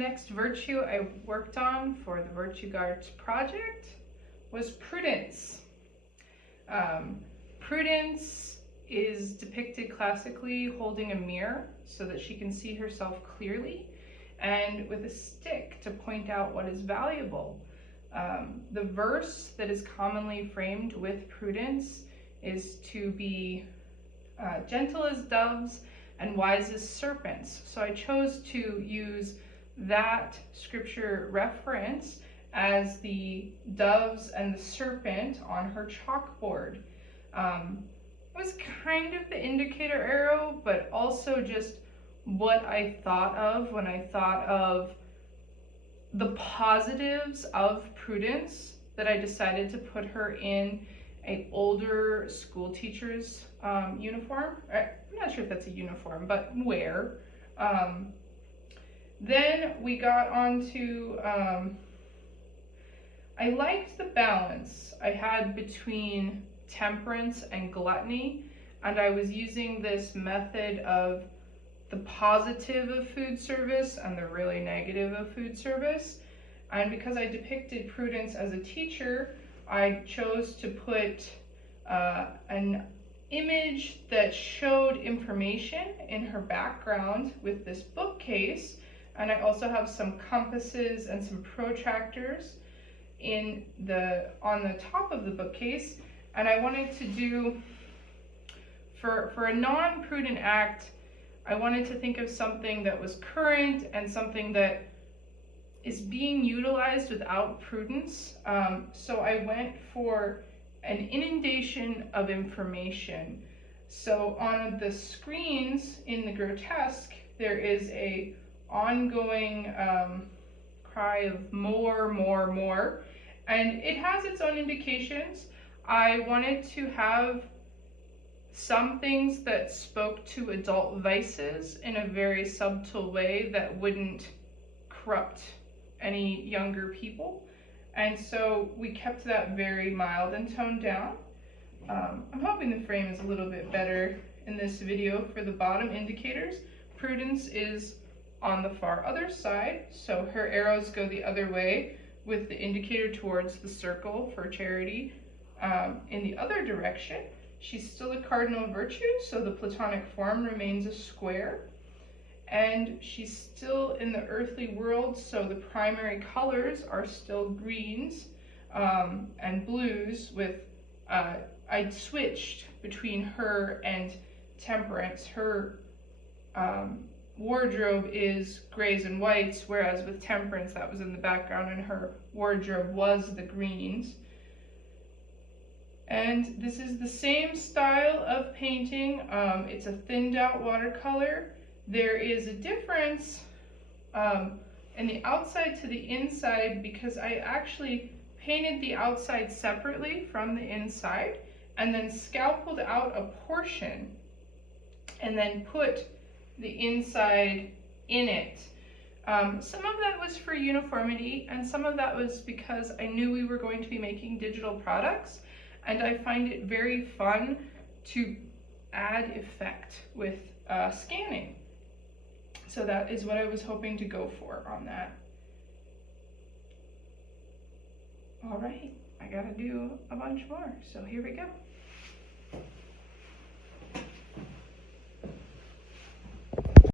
next virtue I worked on for the Virtue Guards project was Prudence. Prudence is depicted classically holding a mirror so that she can see herself clearly, and with a stick to point out what is valuable. The verse that is commonly framed with Prudence is to be gentle as doves and wise as serpents. So I chose to use that scripture reference as the doves and the serpent on her chalkboard. It was kind of the indicator arrow, but also just what I thought of when I thought of the positives of Prudence, that I decided to put her in an older school teacher's uniform. I'm not sure if that's a uniform, but wear. Then we got on to, I liked the balance I had between temperance and gluttony, and I was using this method of the positive of food service and the really negative of food service. And because I depicted Prudence as a teacher, I chose to put an image that showed information in her background with this bookcase, and I also have some compasses and some protractors on the top of the bookcase. And I wanted to do, for a non-prudent act, I wanted to think of something that was current and something that is being utilized without prudence. So I went for an inundation of information. So on the screens in the grotesque, there is a ongoing cry of more, more, more, and it has its own indications. I wanted to have some things that spoke to adult vices in a very subtle way that wouldn't corrupt any younger people. And so we kept that very mild and toned down. I'm hoping the frame is a little bit better in this video for the bottom indicators. Prudence is on the far other side, so her arrows go the other way with the indicator towards the circle for charity. In the other direction, she's still a cardinal virtue, so the Platonic form remains a square. And she's still in the earthly world, so the primary colors are still greens and blues with, I switched between her and temperance. Her wardrobe is grays and whites, whereas with temperance that was in the background and her wardrobe was the greens. And this is the same style of painting. It's a thinned out watercolor. There is a difference in the outside to the inside because I actually painted the outside separately from the inside and then scalpeled out a portion and then put the inside in it. Some of that was for uniformity and some of that was because I knew we were going to be making digital products, and I find it very fun to add effect with scanning. So that is what I was hoping to go for on that. All right, I gotta do a bunch more, so here we go.